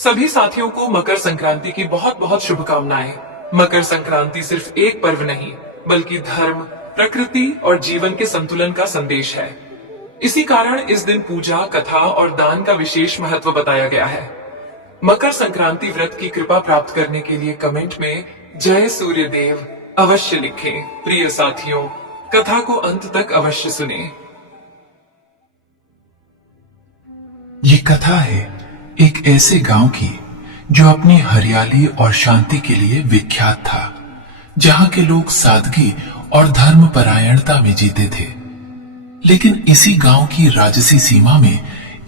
सभी साथियों को मकर संक्रांति की बहुत बहुत शुभकामनाएं। मकर संक्रांति सिर्फ एक पर्व नहीं, बल्कि धर्म, प्रकृति और जीवन के संतुलन का संदेश है। इसी कारण इस दिन पूजा, कथा और दान का विशेष महत्व बताया गया है। मकर संक्रांति व्रत की कृपा प्राप्त करने के लिए कमेंट में जय सूर्यदेव अवश्य लिखें। प्रिय साथियों, कथा को अंत तक अवश्य सुनें। ये कथा है एक ऐसे गांव की जो अपनी हरियाली और शांति के लिए विख्यात था, जहां के लोग सादगी और धर्म परायणता में जीते थे। लेकिन इसी गांव की राजसी सीमा में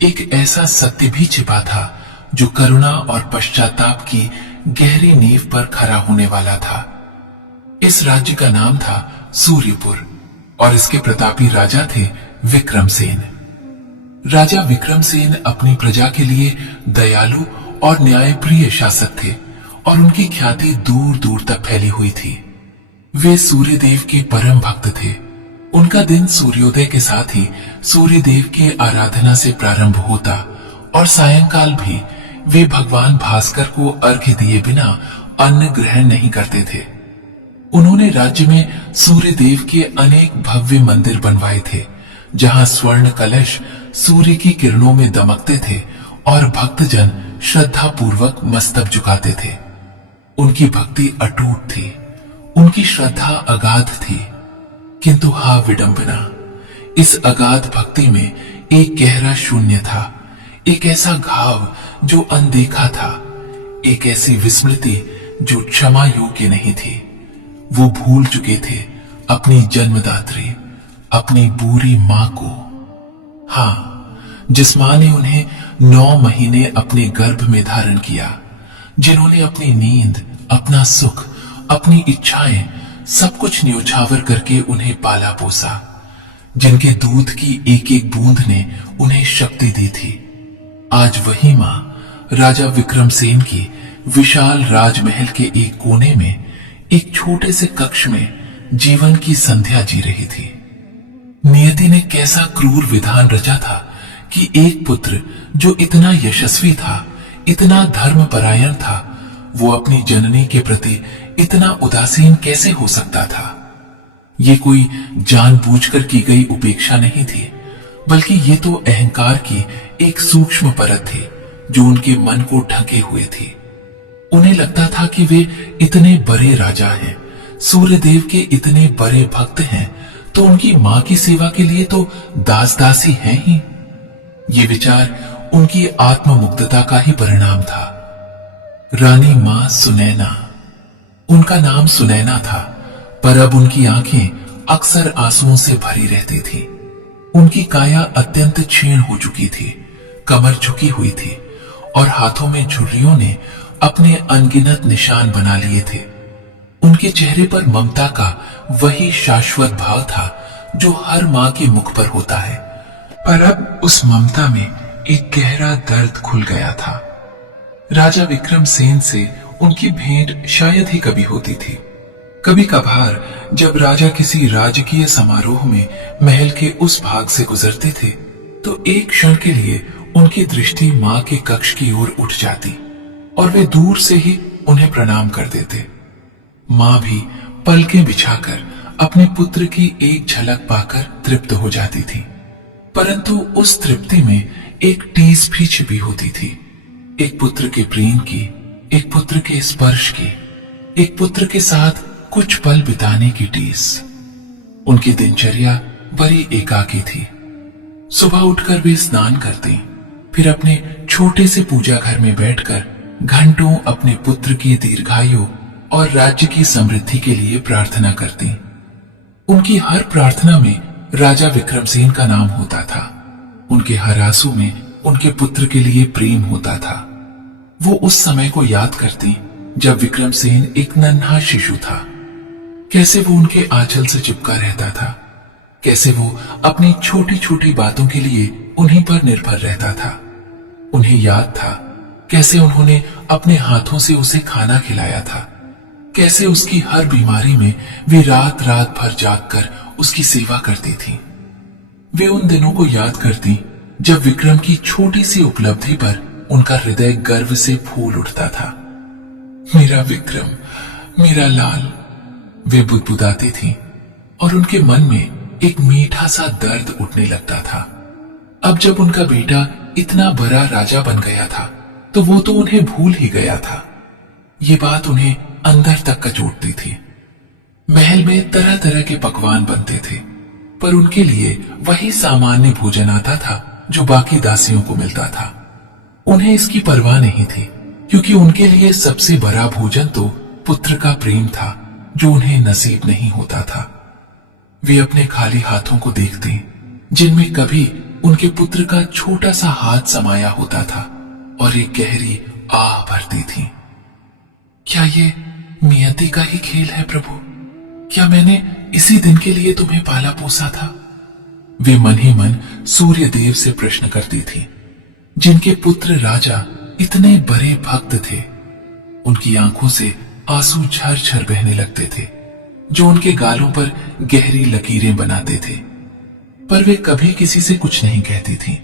एक ऐसा सत्य भी छिपा था जो करुणा और पश्चाताप की गहरी नींव पर खड़ा होने वाला था। इस राज्य का नाम था सूर्यपुर और इसके प्रतापी राजा थे विक्रमसेन। राजा विक्रमसेन अपनी प्रजा के लिए दयालु और न्यायप्रिय शासक थे और उनकी ख्याति दूर दूर तक फैली हुई थी। वे सूर्यदेव के परम भक्त थे। उनका दिन सूर्योदय के साथ ही सूर्यदेव की आराधना से प्रारंभ होता और सायंकाल भी वे भगवान भास्कर को अर्घ्य दिए बिना अन्न ग्रहण नहीं करते थे। उन्होंने राज्य में सूर्यदेव के अनेक भव्य मंदिर बनवाए थे, जहां स्वर्ण कलश सूर्य की किरणों में दमकते थे और भक्तजन श्रद्धा पूर्वक मस्तक झुकाते थे। उनकी भक्ति अटूट थी, उनकी श्रद्धा अगाध थी, किंतु हा विडंबना, इस अगाध भक्ति में एक गहरा शून्य था, एक ऐसा घाव जो अनदेखा था, एक ऐसी विस्मृति जो क्षमा योग्य नहीं थी। वो भूल चुके थे अपनी जन्मदात्री, अपनी बूढ़ी मां को। हाँ, जिस मां ने उन्हें 9 महीने अपने गर्भ में धारण किया, जिन्होंने अपनी नींद, अपना सुख, अपनी इच्छाएं सब कुछ न्योछावर करके उन्हें पाला पोसा, जिनके दूध की एक एक बूंद ने उन्हें शक्ति दी थी। आज वही मां राजा विक्रमसेन की विशाल राजमहल के एक कोने में एक छोटे से कक्ष में जीवन की संध्या जी रही थी। नियति ने कैसा क्रूर विधान रचा था कि एक पुत्र जो इतना यशस्वी था, इतना धर्मपरायण था, वो अपनी जननी के प्रति इतना उदासीन कैसे हो सकता था। ये कोई जानबूझकर की गई उपेक्षा नहीं थी, बल्कि ये तो अहंकार की एक सूक्ष्म परत थी जो उनके मन को ढके हुए थी। उन्हें लगता था कि वे इतने बड़े राजा हैं, सूर्यदेव के इतने बड़े भक्त हैं, तो उनकी मां की सेवा के लिए तो दास दासी हैं ही। ये विचार उनकी आत्ममुग्धता का ही परिणाम था। रानी मां सुनैना, उनका नाम सुनैना था, पर अब उनकी आंखें अक्सर आंसुओं से भरी रहती थी। उनकी काया अत्यंत क्षीण हो चुकी थी, कमर झुकी हुई थी और हाथों में झुर्रियों ने अपने अनगिनत निशान बना लिए थे। उनके चेहरे पर ममता का वही शाश्वत भाव था जो हर मां के मुख पर होता है, पर अब उस ममता में एक गहरा दर्द खुल गया था। राजा विक्रमसेन से उनकी भेंट शायद ही कभी होती थी। कभी कभार जब राजा किसी राजकीय समारोह में महल के उस भाग से गुजरते थे, तो एक क्षण के लिए उनकी दृष्टि मां के कक्ष की ओर उठ जाती और वे दूर से ही उन्हें प्रणाम कर देते। मां भी पलकें बिछाकर अपने पुत्र की एक झलक पाकर तृप्त हो जाती थी, परंतु उस तृप्ति में एक टीस भी छिपी होती थी। एक पुत्र के प्रेम की, एक पुत्र के स्पर्श की, एक पुत्र के साथ कुछ पल बिताने की टीस। उनकी दिनचर्या बड़ी एकाकी थी। सुबह उठकर वे स्नान करती, फिर अपने छोटे से पूजा घर में बैठकर घंटों अपने पुत्र की दीर्घायु और राज्य की समृद्धि के लिए प्रार्थना करती। उनकी हर प्रार्थना में राजा विक्रमसेन का नाम होता था। उनके हर आंसू में उनके पुत्र के लिए प्रेम होता था। वो उस समय को याद करती जब विक्रमसेन एक नन्हा शिशु था। कैसे वो उनके आंचल से चिपका रहता था, कैसे वो अपनी छोटी छोटी बातों के लिए उन्हीं पर निर्भर रहता था। उन्हें याद था कैसे उन्होंने अपने हाथों से उसे खाना खिलाया था, कैसे उसकी हर बीमारी में वे रात रात भर जागकर उसकी सेवा करती थी। वे उन दिनों को याद करती जब विक्रम की छोटी सी उपलब्धि पर उनका हृदय गर्व से फूल उठता था। मेरा विक्रम, मेरा लाल, वे बुदबुदाती थीं और उनके मन में एक मीठा सा दर्द उठने लगता था। अब जब उनका बेटा इतना बड़ा राजा बन गया था तो वो तो उन्हें भूल ही गया था। ये बात उन्हें अंदर तक कचोटती थी। महल में तरह तरह के पकवान बनते थे, पर उनके लिए वही सामान्य भोजन आता था जो बाकी दासियों को मिलता था। उन्हें इसकी परवाह नहीं थी, क्योंकि उनके लिए सबसे बड़ा भोजन तो पुत्र का प्रेम था जो उन्हें नसीब नहीं होता था। वे अपने खाली हाथों को देखती, जिनमें कभी उनके पुत्र का छोटा सा हाथ समाया होता था, और एक गहरी आह भरती थी। क्या ये नियति का ही खेल है प्रभु? क्या मैंने इसी दिन के लिए तुम्हें पाला पोसा था? वे मन ही मन सूर्य देव से प्रश्न करती थी, जिनके पुत्र राजा इतने बड़े भक्त थे। उनकी आंखों से आंसू झरझर बहने लगते थे, जो उनके गालों पर गहरी लकीरें बनाते थे। पर वे कभी किसी से कुछ नहीं कहती थी,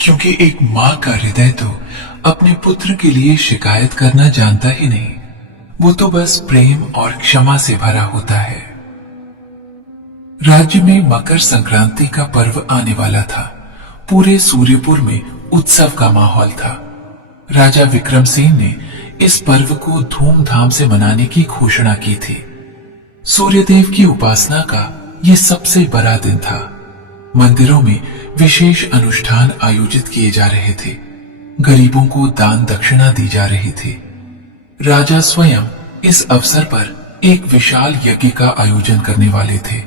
क्योंकि एक मां का हृदय तो अपने पुत्र के लिए शिकायत करना जानता ही नहीं। वो तो बस प्रेम और क्षमा से भरा होता है। राज्य में मकर संक्रांति का पर्व आने वाला था। पूरे सूर्यपुर में उत्सव का माहौल था। राजा विक्रम सिंह ने इस पर्व को धूमधाम से मनाने की घोषणा की थी। सूर्यदेव की उपासना का ये सबसे बड़ा दिन था। मंदिरों में विशेष अनुष्ठान आयोजित किए जा रहे थे। गरीबों को दान दक्षिणा दी जा रही थी। राजा स्वयं इस अवसर पर एक विशाल यज्ञ का आयोजन करने वाले थे।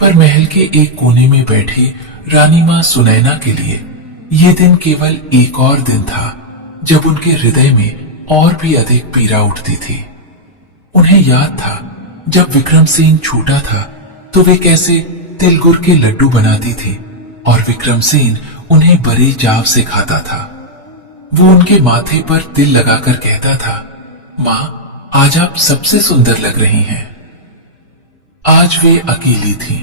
पर महल के एक कोने में बैठी रानी मां सुनैना के लिए यह दिन केवल एक और दिन था, जब उनके हृदय में और भी अधिक पीड़ा उठती थी। उन्हें याद था, जब विक्रम सिंह छोटा था तो वे कैसे तिल गुड़ के लड्डू बनाती थी और विक्रम सिंह उन्हें बड़े चाव से खाता था। वो उनके माथे पर तिल लगाकर कहता था, मां, आज आप सबसे सुंदर लग रही हैं। आज वे अकेली थीं।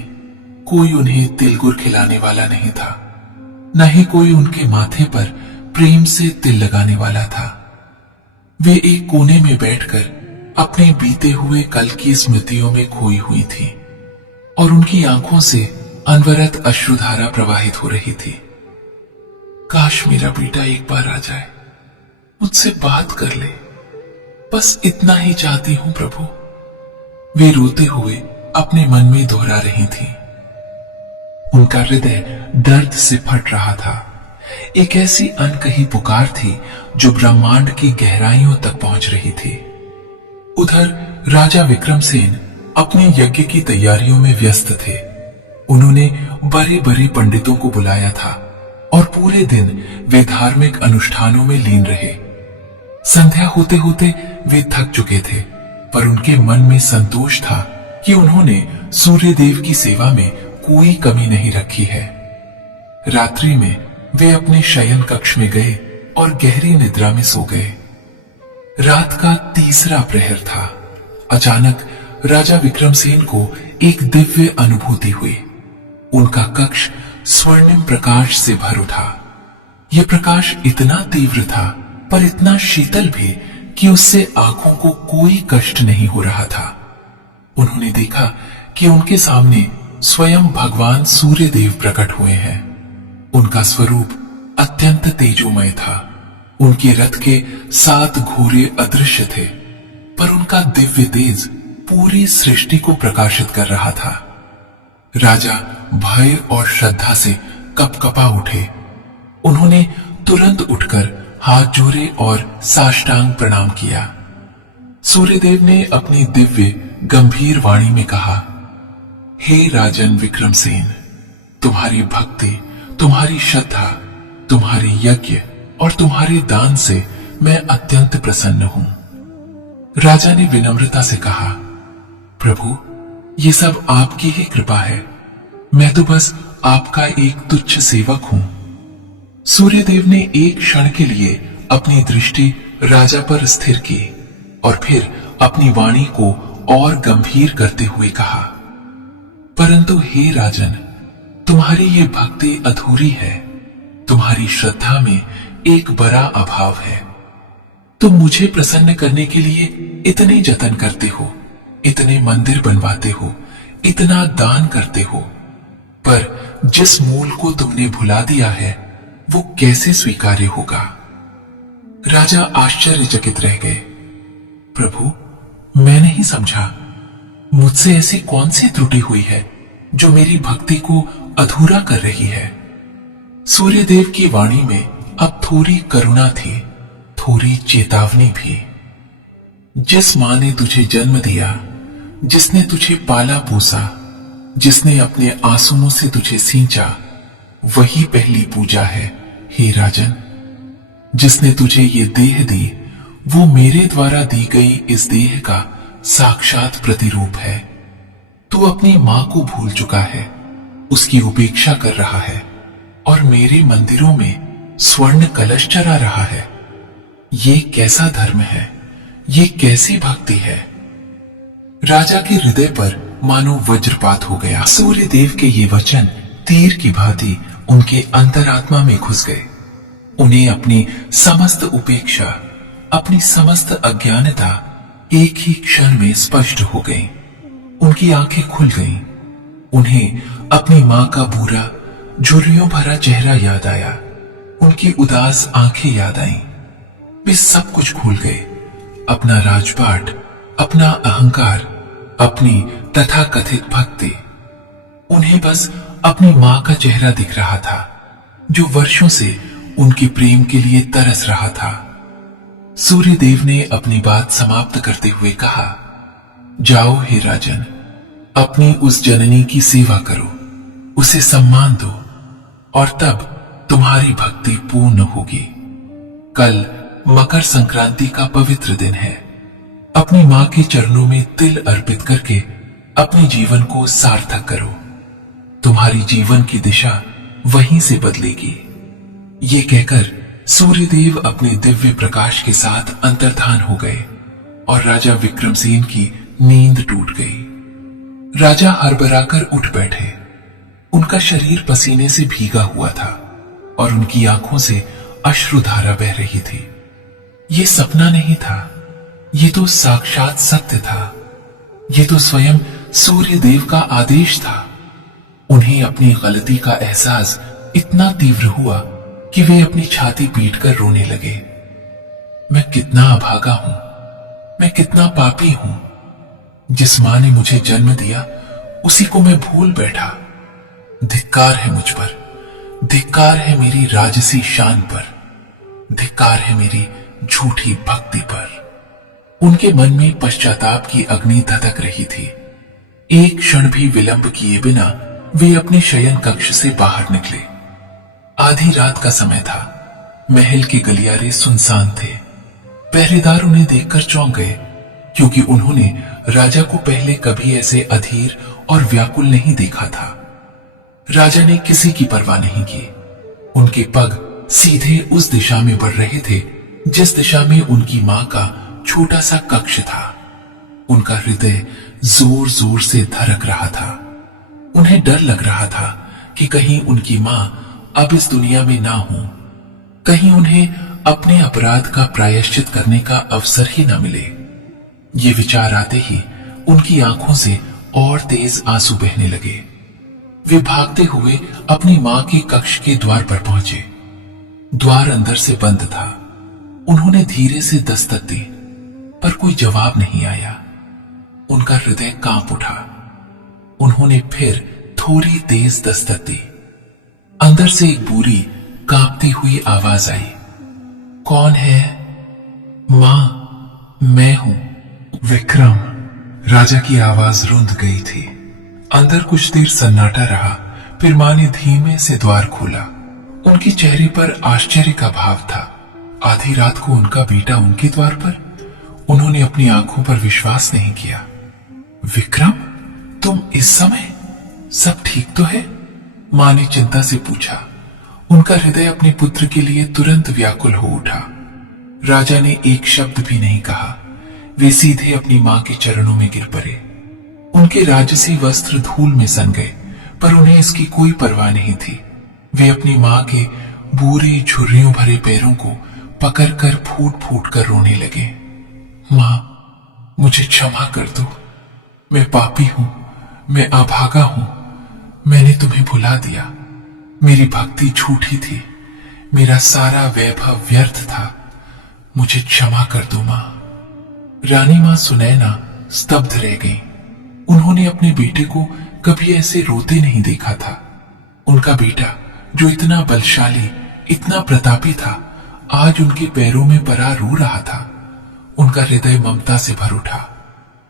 कोई उन्हें तिल गुड़ खिलाने वाला नहीं था, न ही कोई उनके माथे पर प्रेम से तिल लगाने वाला था। वे एक कोने में बैठकर अपने बीते हुए कल की स्मृतियों में खोई हुई थी और उनकी आंखों से अनवरत अश्रुधारा प्रवाहित हो रही थी। काश मेरा बेटा एक बार आ जाए, मुझसे बात कर ले, बस इतना ही चाहती हूं प्रभु। वे रोते हुए अपने मन में दोहरा रही थी। उनका हृदय दर्द से फट रहा था। एक ऐसी अनकही पुकार थी जो ब्रह्मांड की गहराइयों तक पहुंच रही थी। उधर राजा विक्रम सेन अपने यज्ञ की तैयारियों में व्यस्त थे। उन्होंने बड़े बड़े पंडितों को बुलाया था और पूरे दिन वे धार्मिक अनुष्ठानों में लीन रहे। संध्या होते होते वे थक चुके थे, पर उनके मन में संतोष था कि उन्होंने सूर्य देव की सेवा में कोई कमी नहीं रखी है। रात्रि में वे अपने शयन कक्ष में गए और गहरी निद्रा में सो गए। रात का तीसरा प्रहर था। अचानक राजा विक्रम सेन को एक दिव्य अनुभूति हुई। उनका कक्ष स्वर्णिम प्रकाश से भर उठा। यह प्रकाश इतना तीव्र था, पर इतना शीतल भी कि उससे आंखों को कोई कष्ट नहीं हो रहा था। उन्होंने देखा कि उनके सामने स्वयं भगवान सूर्य देव प्रकट हुए हैं। उनका स्वरूप अत्यंत तेजोमय था। उनके रथ के 7 घोड़े अदृश्य थे, पर उनका दिव्य तेज पूरी सृष्टि को प्रकाशित कर रहा था। राजा भय और श्रद्धा से कपकपा उठे। उन्होंने तुरंत उठकर हाथ जोड़े और साष्टांग प्रणाम किया। सूर्यदेव ने अपनी दिव्य गंभीर वाणी में कहा, हे राजन विक्रम सेन, तुम्हारी भक्ति, तुम्हारी श्रद्धा, तुम्हारी यज्ञ और तुम्हारे दान से मैं अत्यंत प्रसन्न हूं। राजा ने विनम्रता से कहा, प्रभु, ये सब आपकी ही कृपा है। मैं तो बस आपका एक तुच्छ सेवक हूं। सूर्यदेव ने एक क्षण के लिए अपनी दृष्टि राजा पर स्थिर की और फिर अपनी वाणी को और गंभीर करते हुए कहा, परंतु हे राजन, तुम्हारी ये भक्ति अधूरी है। तुम्हारी श्रद्धा में एक बड़ा अभाव है। तुम मुझे प्रसन्न करने के लिए इतने जतन करते हो, इतने मंदिर बनवाते हो, इतना दान करते हो, पर जिस मूल को तुमने भुला दिया है वो कैसे स्वीकार्य होगा? राजा आश्चर्यचकित रह गए। प्रभु, मैं नहीं समझा, मुझसे ऐसी कौन सी त्रुटि हुई है जो मेरी भक्ति को अधूरा कर रही है? सूर्यदेव की वाणी में अब थोड़ी करुणा थी, थोड़ी चेतावनी भी। जिस मां ने तुझे जन्म दिया, जिसने तुझे पाला पोसा, जिसने अपने आंसुओं से तुझे सींचा, वही पहली पूजा है हे राजन। जिसने तुझे ये देह दी, वो मेरे द्वारा दी गई इस देह का साक्षात प्रतिरूप है। तू अपनी मां को भूल चुका है, उसकी उपेक्षा कर रहा है और मेरे मंदिरों में स्वर्ण कलश चढ़ा रहा है। ये कैसा धर्म है? ये कैसी भक्ति है? राजा के हृदय पर मानो वज्रपात हो गया। सूर्यदेव के ये वचन तीर की भांति उनके अंतरात्मा में घुस गए। उन्हें अपनी समस्त उपेक्षा, अपनी समस्त अज्ञानता एक ही क्षण में स्पष्ट हो गई। उनकी आंखें खुल गईं। उन्हें अपनी मां का बुरा, झुर्रियों भरा चेहरा याद आया। उनकी उदास आंखें याद आईं। वे सब कुछ भूल गए, अपना राजपाट, अपना अहंकार, अपनी तथाकथित भक्ति। उन्हें बस अपनी मां का चेहरा दिख रहा था, जो वर्षों से उनके प्रेम के लिए तरस रहा था। सूर्यदेव ने अपनी बात समाप्त करते हुए कहा, जाओ हे राजन, अपनी उस जननी की सेवा करो, उसे सम्मान दो, और तब तुम्हारी भक्ति पूर्ण होगी। कल मकर संक्रांति का पवित्र दिन है। अपनी मां के चरणों में तिल अर्पित करके अपने जीवन को सार्थक करो। तुम्हारी जीवन की दिशा वहीं से बदलेगी। ये कहकर सूर्यदेव अपने दिव्य प्रकाश के साथ अंतर्धान हो गए और राजा विक्रमसेन की नींद टूट गई। राजा हड़बड़ाकर उठ बैठे। उनका शरीर पसीने से भीगा हुआ था और उनकी आंखों से अश्रुधारा बह रही थी। ये सपना नहीं था, ये तो साक्षात सत्य था। ये तो स्वयं सूर्यदेव का आदेश था। उन्हें अपनी गलती का एहसास इतना तीव्र हुआ कि वे अपनी छाती पीटकर रोने लगे। मैं कितना अभागा हूं, मैं कितना पापी हूं। जिस मां ने मुझे जन्म दिया, उसी को मैं भूल बैठा। धिक्कार है मुझ पर, धिक्कार है मेरी राजसी शान पर, धिक्कार है मेरी झूठी भक्ति पर। उनके मन में पश्चाताप की अग्नि धधक रही थी। एक क्षण भी विलंब किए बिना वे अपने शयन कक्ष से बाहर निकले। आधी रात का समय था। महल के गलियारे सुनसान थे। पहरेदार उन्हें देखकर चौंक गए, क्योंकि उन्होंने राजा को पहले कभी ऐसे अधीर और व्याकुल नहीं देखा था। राजा ने किसी की परवाह नहीं की। उनके पग सीधे उस दिशा में बढ़ रहे थे जिस दिशा में उनकी मां का छोटा सा कक्ष था। उनका हृदय जोर जोर से धड़क रहा था। उन्हें डर लग रहा था कि कहीं उनकी मां अब इस दुनिया में ना हो, कहीं उन्हें अपने अपराध का प्रायश्चित करने का अवसर ही न मिले। ये विचार आते ही उनकी आंखों से और तेज आंसू बहने लगे। वे भागते हुए अपनी मां के कक्ष के द्वार पर पहुंचे। द्वार अंदर से बंद था। उन्होंने धीरे से दस्तक दी, पर कोई जवाब नहीं आया। उनका हृदय कांप उठा। उन्होंने फिर थोड़ी तेज दस्तक दी। अंदर से एक बुरी कांपती हुई आवाज आई, कौन है? मां, मैं हूं। विक्रम। राजा की आवाज रुंध गई थी। अंदर कुछ देर सन्नाटा रहा, फिर मां ने धीमे से द्वार खोला। उनके चेहरे पर आश्चर्य का भाव था। आधी रात को उनका बेटा उनके द्वार पर? उन्होंने अपनी आंखों पर विश्वास नहीं किया। विक्रम, तुम इस समय? सब ठीक तो है? मां ने चिंता से पूछा। उनका हृदय अपने पुत्र के लिए तुरंत व्याकुल हो उठा। राजा ने एक शब्द भी नहीं कहा। वे सीधे अपनी मां के चरणों में गिर पड़े। उनके राजसी वस्त्र धूल में सन गए, पर उन्हें इसकी कोई परवाह नहीं थी। वे अपनी मां के बुरे झुर्रियों भरे पैरों को पकड़कर फूट फूट कर रोने लगे। मां, मुझे क्षमा कर दो। मैं पापी हूं, मैं अभागा हूं। मैंने तुम्हें भुला दिया। मेरी भक्ति झूठी थी, मेरा सारा वैभव व्यर्थ था। मुझे क्षमा कर दो मां। रानी मां सुनैना स्तब्ध रह गईं। उन्होंने अपने बेटे को कभी ऐसे रोते नहीं देखा था। उनका बेटा जो इतना बलशाली, इतना प्रतापी था, आज उनके पैरों में पड़ा रो रहा था। उनका हृदय ममता से भर उठा।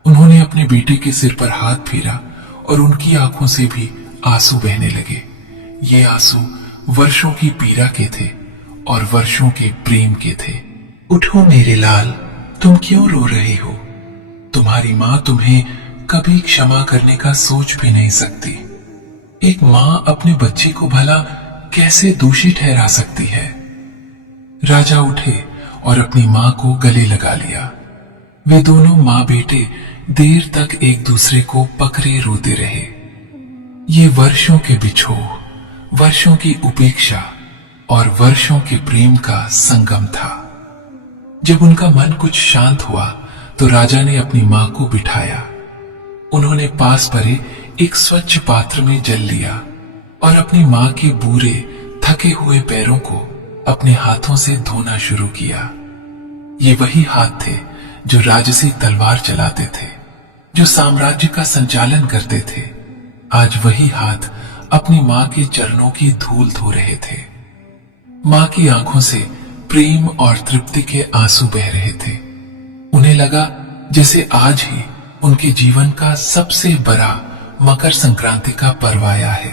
उन्होंने अपने बेटे के सिर पर हाथ फेरा और उनकी आंखों से भी आंसू बहने लगे। ये आंसू वर्षों की पीड़ा के थे और वर्षों के प्रेम के थे। उठो मेरे लाल, तुम क्यों रो रहे हो? तुम्हारी मां तुम्हें कभी क्षमा करने का सोच भी नहीं सकती। एक मां अपने बच्चे को भला कैसे दोषी ठहरा सकती है? राजा उठे और अपनी मां को गले लगा लिया। वे दोनों मां बेटे देर तक एक दूसरे को पकड़े रोते रहे। ये वर्षों के बिछोह, वर्षों की उपेक्षा और वर्षों के प्रेम का संगम था। जब उनका मन कुछ शांत हुआ तो राजा ने अपनी मां को बिठाया। उन्होंने पास पड़े एक स्वच्छ पात्र में जल लिया और अपनी मां के बूढ़े थके हुए पैरों को अपने हाथों से धोना शुरू किया। ये वही हाथ थे जो राजसी तलवार चलाते थे, जो साम्राज्य का संचालन करते थे। आज वही हाथ अपनी मां के चरणों की धूल धो रहे थे। मां की आंखों से प्रेम और तृप्ति के आंसू बह रहे थे। उन्हें लगा जैसे आज ही उनके जीवन का सबसे बड़ा मकर संक्रांति का पर्व आया है।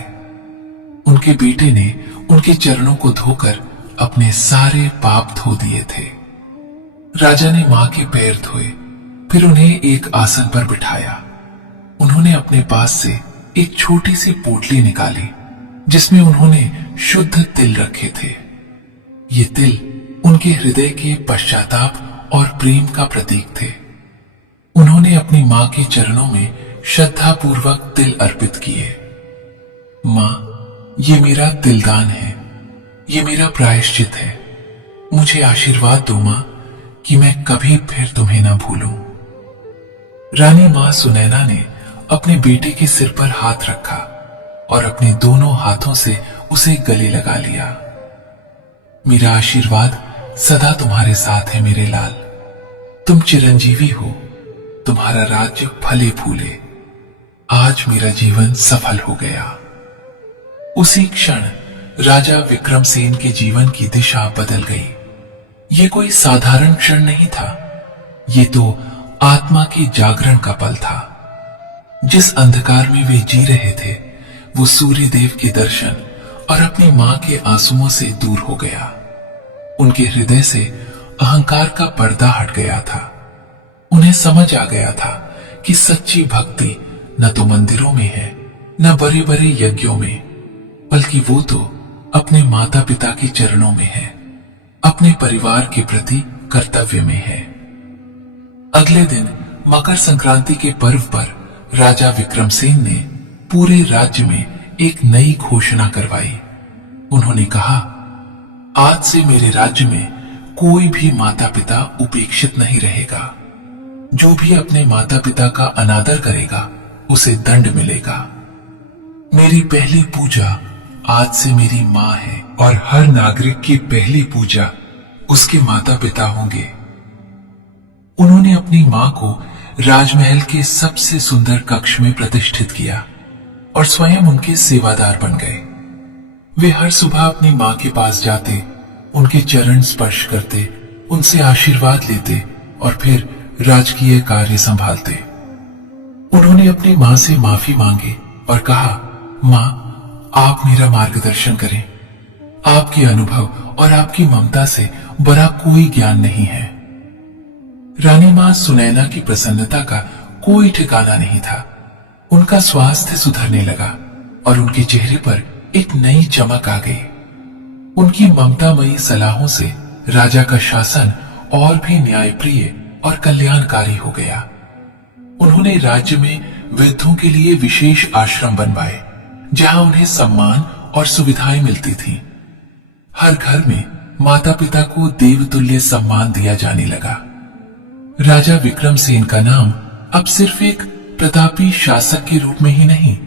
उनके बेटे ने उनके चरणों को धोकर अपने सारे पाप धो दिए थे। राजा ने मां के पैर धोए, फिर उन्हें एक आसन पर बिठाया। उन्होंने अपने पास से एक छोटी सी पोटली निकाली जिसमें उन्होंने शुद्ध तिल रखे थे। ये तिल उनके हृदय के पश्चाताप और प्रेम का प्रतीक थे। उन्होंने अपनी मां के चरणों में श्रद्धापूर्वक तिल अर्पित किए। मां, ये मेरा तिलदान है, ये मेरा प्रायश्चित है। मुझे आशीर्वाद दो मां कि मैं कभी फिर तुम्हें ना भूलूं। रानी मां सुनैना ने अपने बेटे के सिर पर हाथ रखा और अपने दोनों हाथों से उसे गले लगा लिया। मेरा आशीर्वाद सदा तुम्हारे साथ है मेरे लाल। तुम चिरंजीवी हो, तुम्हारा राज्य फले फूले। आज मेरा जीवन सफल हो गया। उसी क्षण राजा विक्रमसेन के जीवन की दिशा बदल गई। ये कोई साधारण क्षण नहीं था, ये तो आत्मा के जागरण का पल था। जिस अंधकार में वे जी रहे थे वो सूर्य देव के दर्शन और अपनी मां के आंसुओं से दूर हो गया। उनके हृदय से अहंकार का पर्दा हट गया था। उन्हें समझ आ गया था कि सच्ची भक्ति न तो मंदिरों में है, न बड़े बड़े यज्ञों में, बल्कि वो तो अपने माता पिता के चरणों में है, अपने परिवार के प्रति कर्तव्य में है। अगले दिन मकर संक्रांति के पर्व पर राजा विक्रमसेन ने पूरे राज्य में एक नई घोषणा करवाई। उन्होंने कहा, आज से मेरे राज्य में कोई भी माता पिता उपेक्षित नहीं रहेगा। जो भी अपने माता पिता का अनादर करेगा उसे दंड मिलेगा। मेरी पहली पूजा आज से मेरी मां है और हर नागरिक की पहली पूजा उसके माता पिता होंगे। उन्होंने अपनी मां को राजमहल के सबसे सुंदर कक्ष में प्रतिष्ठित किया और स्वयं उनके सेवादार बन गए। वे हर सुबह अपनी मां के पास जाते, उनके चरण स्पर्श करते, उनसे आशीर्वाद लेते और फिर राजकीय कार्य संभालते। उन्होंने अपनी मां से माफी मांगी और कहा, मां, आप मेरा मार्गदर्शन करें। आपके अनुभव और आपकी ममता से बड़ा कोई ज्ञान नहीं है। रानी मां सुनैना की प्रसन्नता का कोई ठिकाना नहीं था। उनका स्वास्थ्य सुधरने लगा और उनके चेहरे पर एक नई चमक आ गई। उनकी ममतामयी सलाहों से राजा का शासन और भी न्यायप्रिय और कल्याणकारी हो गया। उन्होंने राज्य में वृद्धों के लिए विशेष आश्रम बनवाए, जहां उन्हें सम्मान और सुविधाएं मिलती थीं। हर घर में माता पिता को देवतुल्य सम्मान दिया जाने लगा। राजा विक्रमसेन का नाम अब सिर्फ एक प्रतापी शासक के रूप में ही नहीं,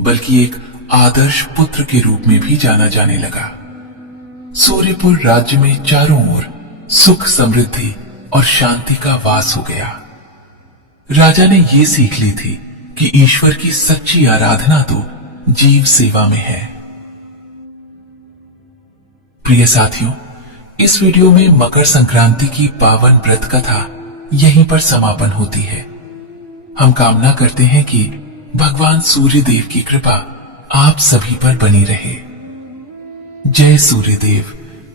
बल्कि एक आदर्श पुत्र के रूप में भी जाना जाने लगा। सूर्यपुर राज्य में चारों ओर सुख, समृद्धि और शांति का वास हो गया। राजा ने यह सीख ली थी कि ईश्वर की सच्ची आराधना तो जीव सेवा में है। प्रिय साथियों, इस वीडियो में मकर संक्रांति की पावन व्रत कथा यहीं पर समापन होती है। हम कामना करते हैं कि भगवान सूर्यदेव की कृपा आप सभी पर बनी रहे। जय सूर्यदेव,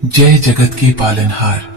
जय जगत के पालनहार।